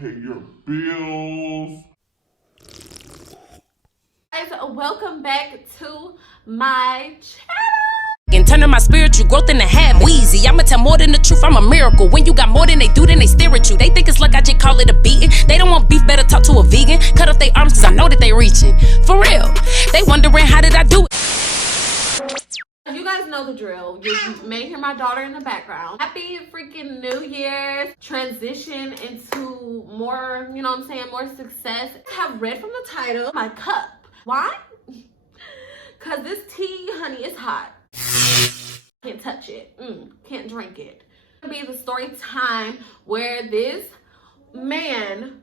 pay your bills. Guys, welcome back to my channel. And turning my spiritual growth into half wheezy. I'ma tell more than the truth, I'm a miracle. When you got more than they do, then they stare at you. They think it's luck, I just call it a beating. They don't want beef, better talk to a vegan. Cut off their arms cause I know that they reaching. For real, they wondering how did I do it. You guys know the drill. You may hear my daughter in the background. Happy freaking New Year's. Transition into more, you know what I'm saying, more success. Have read from the title, my cup. Why? Cause this tea, honey, is hot. Can't touch it. Can't drink it. It'll be the story time where this man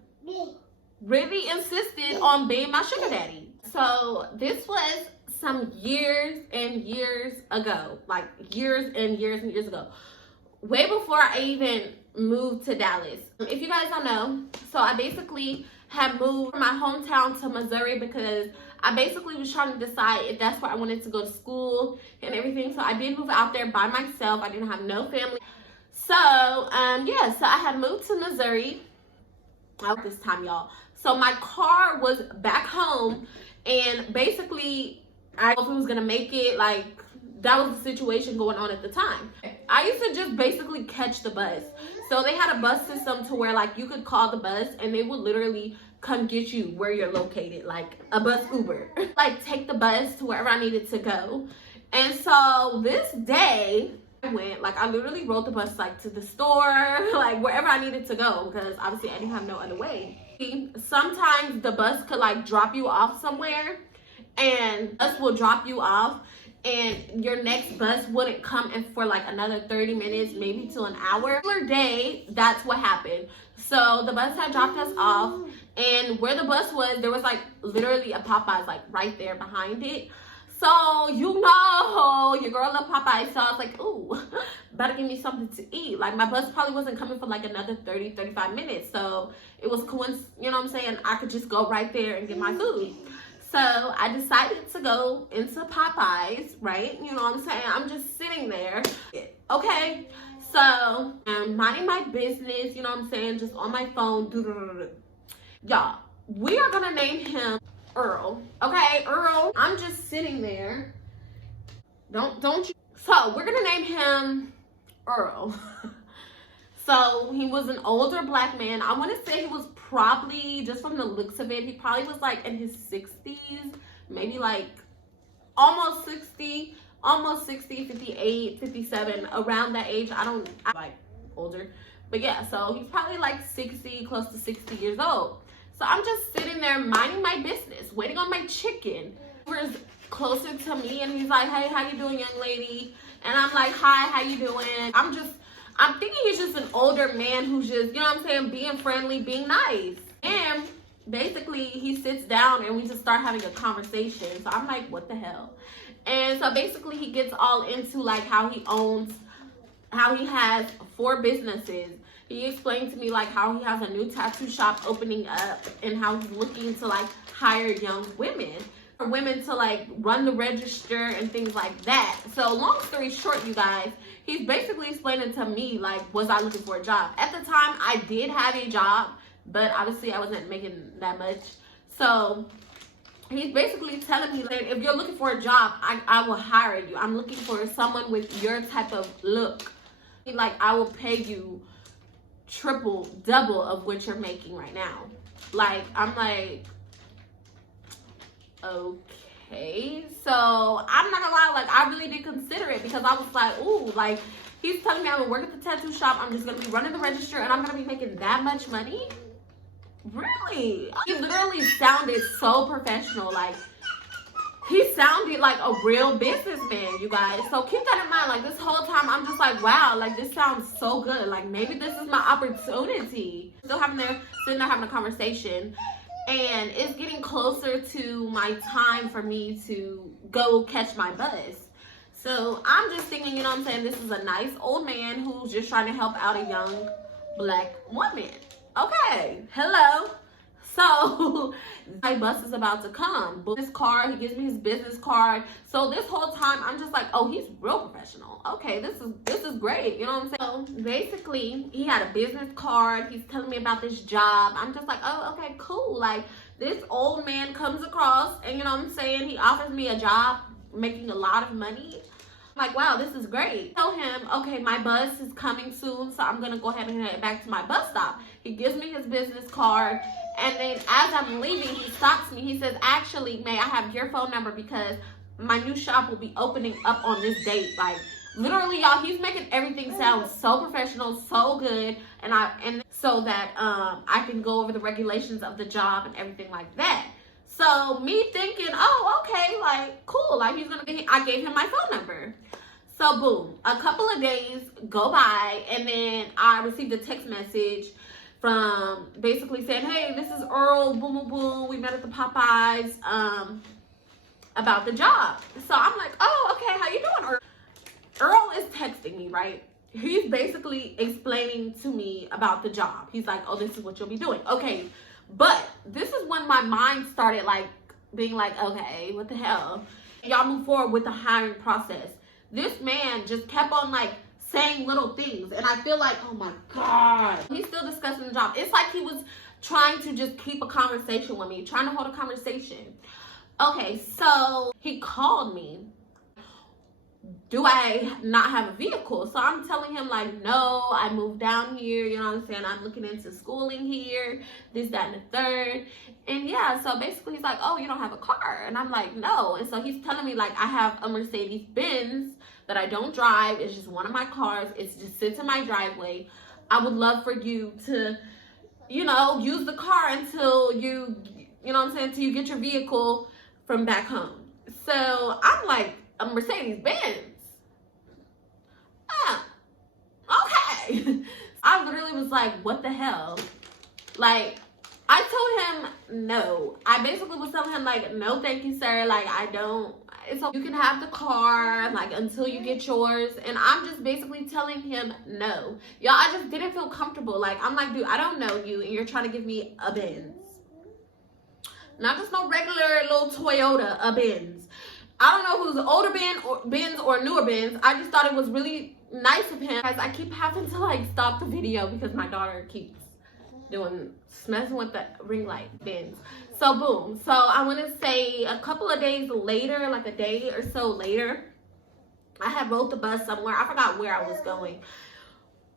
really insisted on being my sugar daddy. So this was some years and years ago, like years and years and years ago, way before I even moved to Dallas. If you guys don't know, so I basically had moved from my hometown to Missouri because I basically was trying to decide if that's where I wanted to go to school and everything. So I did move out there by myself. I didn't have no family. So yeah, so I had moved to Missouri this time, y'all. So my car was back home, and basically I don't know if it was gonna make it. Like, that was the situation going on at the time. I used to just basically catch the bus. So they had a bus system to where like you could call the bus and they would literally come get you where you're located, like a bus Uber. Like, take the bus to wherever I needed to go. And so this day I went, like, I literally rode the bus like to the store, like wherever I needed to go, because obviously I didn't have no other way. Sometimes the bus could like drop you off somewhere, and bus will drop you off and your next bus wouldn't come in for like another 30 minutes, maybe to an hour. Another day, that's what happened. So the bus had dropped us off, and where the bus was, there was like literally a Popeyes like right there behind it. So you know, your girl love Popeyes, so I was like, ooh, better give me something to eat. Like, my bus probably wasn't coming for like another 30-35 minutes, so it was coincidence, you know what I'm saying, I could just go right there and get my food. So I decided to go into Popeyes, right? You know what I'm saying? I'm just sitting there. Okay. So I'm minding my business, you know what I'm saying? Just on my phone. Y'all, we are gonna name him Earl. Okay, Earl. I'm just sitting there. Don't you? So we're gonna name him Earl. So he was an older black man. I want to say he was probably, just from the looks of it, he probably was like in his 60s, maybe like almost 60, 58, 57, around that age. I like older, but yeah, so he's probably like 60, close to 60 years old. So I'm just sitting there minding my business, waiting on my chicken. He was closer to me and he's like, hey, how you doing, young lady? And I'm like, hi, how you doing? I'm thinking he's just an older man who's just, you know what I'm saying, being friendly, being nice. And basically he sits down and we just start having a conversation. So I'm like, what the hell? And so basically he gets all into like how he has 4 businesses. He explained to me like how he has a new tattoo shop opening up and how he's looking to like hire young women. For women to like run the register and things like that. So long story short, you guys, he's basically explaining to me like, was I looking for a job? At the time, I did have a job, but obviously I wasn't making that much. So he's basically telling me that if you're looking for a job, I will hire you. I'm looking for someone with your type of look. Like, I will pay you triple, double of what you're making right now. Like, I'm like, okay. So I'm not gonna lie, like, I really did consider it, because I was like, ooh, like, he's telling me I'm gonna work at the tattoo shop, I'm just gonna be running the register, and I'm gonna be making that much money? Really? He literally sounded so professional. Like, he sounded like a real businessman, you guys. So keep that in mind. Like, this whole time I'm just like, wow, like, this sounds so good. Like, maybe this is my opportunity. Still sitting there having a conversation. And it's getting closer to my time for me to go catch my bus. So I'm just thinking, you know what I'm saying, this is a nice old man who's just trying to help out a young black woman. Okay, hello. So my bus is about to come. Book his card. He gives me his business card. So this whole time I'm just like, oh, he's real professional. Okay, this is great. You know what I'm saying? So basically, he had a business card. He's telling me about this job. I'm just like, oh, okay, cool. Like, this old man comes across and, you know what I'm saying, he offers me a job making a lot of money. I'm like, wow, this is great. Tell him, okay, my bus is coming soon, so I'm gonna go ahead and head back to my bus stop. He gives me his business card, and then as I'm leaving, he stops me. He says, actually, may I have your phone number, because my new shop will be opening up on this date. Like, literally, y'all, he's making everything sound so professional, so good, and so that I can go over the regulations of the job and everything like that. So me thinking, oh, okay, like, cool, like, I gave him my phone number. So boom, a couple of days go by, and then I received a text message from basically saying, hey, this is Earl, boom, boom, boom, we met at the Popeyes, about the job. So I'm like, oh, okay, how you doing, Earl? Earl is texting me, right? He's basically explaining to me about the job. He's like, oh, this is what you'll be doing. Okay, but this is when my mind started like being like, okay, what the hell? Y'all move forward with the hiring process. This man just kept on like saying little things, and I feel like, oh my God, he's still discussing the job. It's like he was trying to just keep a conversation with me, trying to hold a conversation. Okay, so he called me. Do I not have a vehicle? So I'm telling him like, no, I moved down here, you know what I'm saying? I'm looking into schooling here, this, that, and the third. And yeah, so basically he's like, oh, you don't have a car? And I'm like, no. And so he's telling me like, I have a Mercedes Benz that I don't drive. It's just one of my cars. It just sits in my driveway. I would love for you to, you know, use the car until you know what I'm saying, until you get your vehicle from back home. So I'm like, a Mercedes Benz? Okay. I literally was like, what the hell? Like, I told him no. I basically was telling him like, no, thank you, sir. Like, I don't, so you can have the car, like, until you get yours. And I'm just basically telling him no. Y'all, I just didn't feel comfortable. Like, I'm like, dude, I don't know you, and you're trying to give me a Benz. Not just no regular little Toyota, a Benz. I don't know if it was an older Benz or newer Benz. I just thought it was really nice of him. Guys, I keep having to like stop the video because my daughter keeps messing with the ring light Benz. So boom. So I want to say a couple of days later, like a day or so later, I had rode the bus somewhere. I forgot where I was going.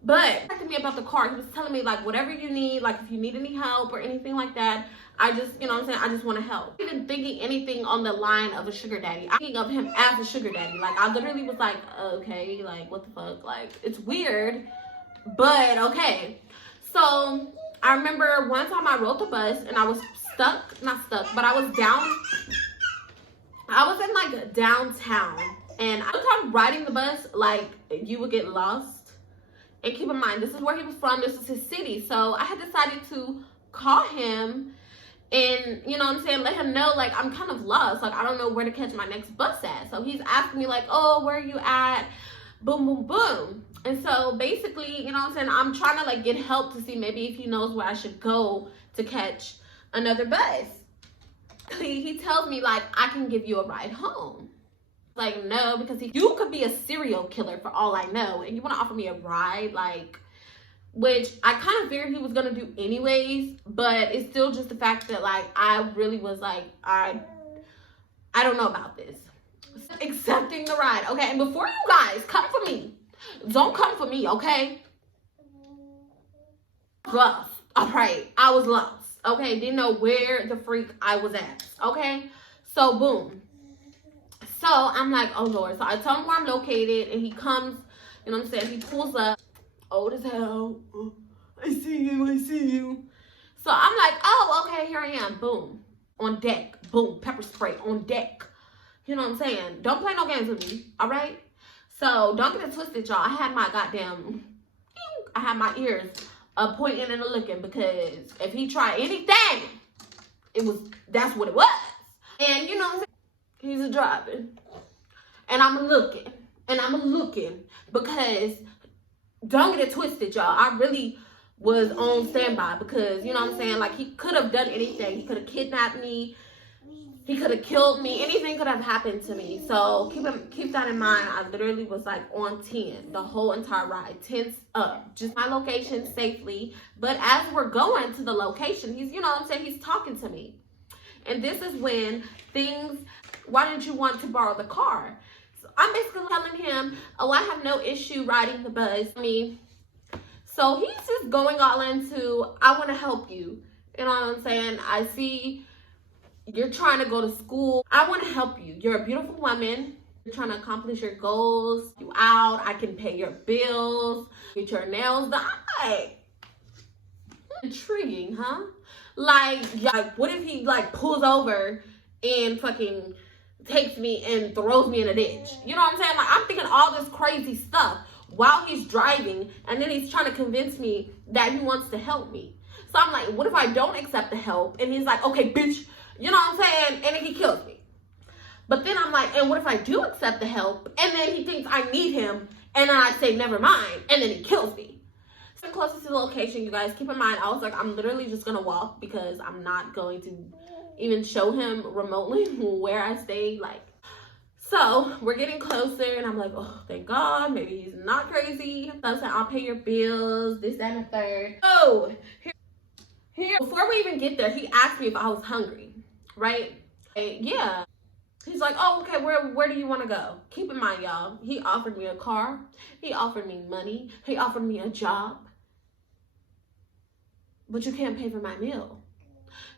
But he talked to me about the car. He was telling me like, whatever you need, like if you need any help or anything like that, I just, you know what I'm saying, I just want to help. I wasn't thinking anything on the line of a sugar daddy. I'm thinking of him as a sugar daddy. Like, I literally was like, okay, like, what the fuck? Like, it's weird, but okay. So, I remember one time I rode the bus, and I was not stuck, but I was in, like, downtown. And I was riding the bus, like, you would get lost. And keep in mind, this is where he was from. This is his city. So, I had decided to call him and, you know what I'm saying, let him know, like, I'm kind of lost. Like, I don't know where to catch my next bus at. So he's asking me, like, oh, where are you at? Boom, boom, boom. And so basically, you know what I'm saying, I'm trying to, like, get help to see maybe if he knows where I should go to catch another bus. He tells me, like, I can give you a ride home. Like, no, because you could be a serial killer for all I know. And you want to offer me a ride, like, which I kind of figured he was going to do anyways, but it's still just the fact that, like, I really was like, I don't know about this. Accepting the ride, okay? And before you guys come for me, don't come for me, okay? Lost, all right? I was lost, okay? Didn't know where the freak I was at, okay? So, boom. So, I'm like, oh, Lord. So, I tell him where I'm located, and he comes, you know what I'm saying? He pulls up. Old as hell. I see you. So I'm like, oh, okay, here I am. Boom. On deck. Boom. Pepper spray on deck. You know what I'm saying? Don't play no games with me. All right? So don't get it twisted, y'all. I had my ears pointing and looking, because if he tried anything, that's what it was. And you know what I'm saying? He's a driving. And I'm looking. Because don't get it twisted, y'all. I really was on standby because, you know what I'm saying, like, he could have done anything. He could have kidnapped me. He could have killed me. Anything could have happened to me. So keep that in mind. I literally was like on 10 the whole entire ride. 10's up. Just my location safely. But as we're going to the location, he's, you know what I'm saying, he's talking to me. And this is when things, why didn't you want to borrow the car? So I'm basically telling him, oh, I have no issue riding the bus. So he's just going all into, I want to help you. You know what I'm saying? I see you're trying to go to school. I want to help you. You're a beautiful woman. You're trying to accomplish your goals. You out. I can pay your bills. Get your nails done. Like, intriguing, huh? Like, what if he like pulls over and fucking takes me and throws me in a ditch? You know what I'm saying? Like, I'm thinking all this crazy stuff while he's driving, and then he's trying to convince me that he wants to help me. So I'm like, what if I don't accept the help? And he's like, okay, bitch. You know what I'm saying? And then he kills me. But then I'm like, and what if I do accept the help? And then he thinks I need him. And then I say, never mind. And then he kills me. So closest to the location, you guys, keep in mind, I was like, I'm literally just going to walk because I'm not going to even show him remotely where I stay. Like, so we're getting closer and I'm like, oh, thank God. Maybe he's not crazy. So I said, I'll pay your bills, this, that, and the third. Oh, here. Before we even get there, he asked me if I was hungry. Right? Yeah. He's like, oh, okay, where do you want to go? Keep in mind, y'all, he offered me a car. He offered me money. He offered me a job. But you can't pay for my meal.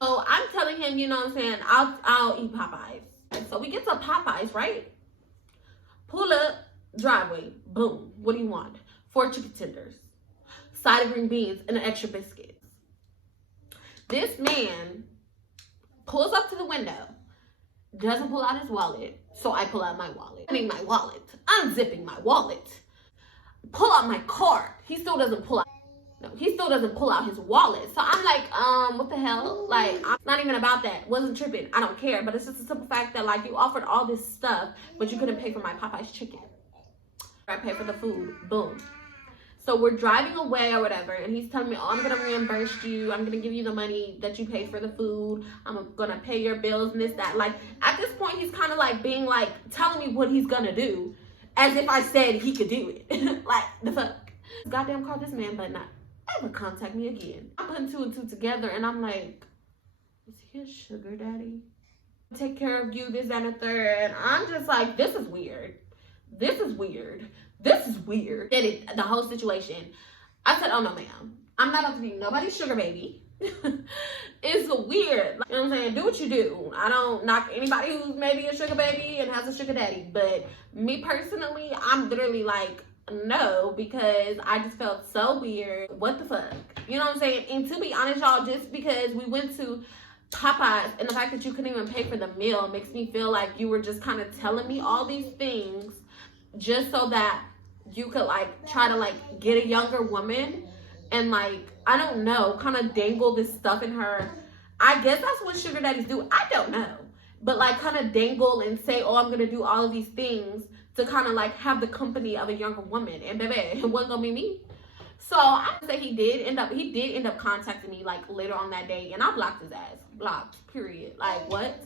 So I'm telling him, you know what I'm saying, I'll eat Popeyes. So we get to Popeyes, right? Pull up, driveway, boom. What do you want? 4 chicken tenders, side of green beans, and an extra biscuit. This man pulls up to the window, doesn't pull out his wallet, so I pull out my wallet. Unzipping my wallet. Pull out my card. He still doesn't pull out his wallet. So I'm like, what the hell? Like, I'm not even about that. Wasn't tripping. I don't care. But it's just a simple fact that, like, you offered all this stuff, but you couldn't pay for my Popeyes chicken. I pay for the food. Boom. So we're driving away or whatever, and he's telling me, oh, I'm going to reimburse you. I'm going to give you the money that you paid for the food. I'm going to pay your bills and this, that. Like, at this point, he's kind of like being like, telling me what he's going to do as if I said he could do it. Like, the fuck? Goddamn call this man, but not ever contact me again. I'm putting 2 and 2 together, and I'm like, is he a sugar daddy? Take care of you, this, that, and the third. And I'm just like, this is weird. This is weird. This is weird. And the whole situation. I said, oh no, ma'am. I'm not about to be nobody's sugar baby. It's weird. Like, you know what I'm saying? Do what you do. I don't knock anybody who's maybe a sugar baby and has a sugar daddy. But me personally, I'm literally like, no, because I just felt so weird. What the fuck? You know what I'm saying? And to be honest, y'all, just because we went to Popeyes and the fact that you couldn't even pay for the meal makes me feel like you were just kind of telling me all these things just so that you could like try to like get a younger woman and like, I don't know, kind of dangle this stuff in her. I guess that's what sugar daddies do. I don't know. But like kind of dangle and say, oh, I'm going to do all of these things to kind of like have the company of a younger woman. And baby, it wasn't going to be me. So I would say he did end up contacting me like later on that day, and I blocked his ass. Blocked, period. Like, what?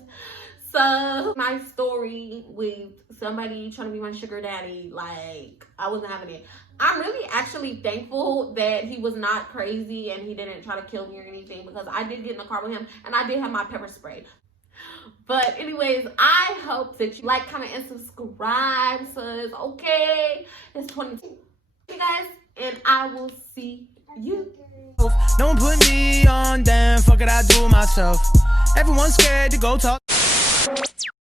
So my story with somebody trying to be my sugar daddy, like, I wasn't having it. I'm really actually thankful that he was not crazy and he didn't try to kill me or anything, because I did get in the car with him and I did have my pepper spray. But anyways, I hope that you like, comment, and subscribe. So okay, it's 22. Hey guys, and I will see you. Don't put me on, damn, fuck it, I do it myself. Everyone's scared to go talk.